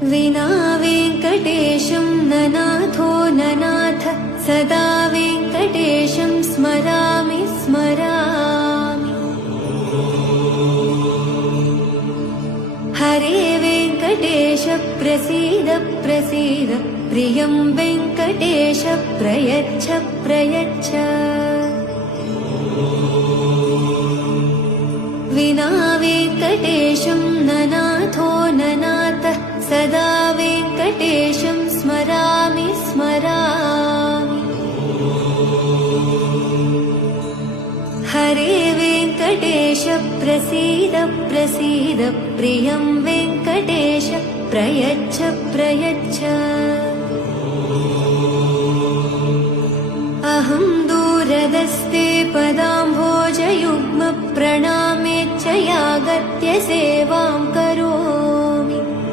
विना वेङ्कटेशं ननाथो ननाथ सदा वेङ्कटेशं स्मरामि स्मरामि। हरे वेङ्कटेश प्रसीद प्रसीद प्रियं वेङ्कटेश प्रयच्छ प्रयच्छ। विना वेङ्कटेशं ननाथो ननाथ सदा वेङ्कटेशं स्मरामि स्मरामि। हरे वेङ्कटेश प्रसीद प्रसीद प्रियं वेङ्कटेश प्रयच्छ प्रयच्छ। अहं दूरदस्ते पदाम्भोजयुग्म प्रणामेच्च यागत्य सेवां करोमि।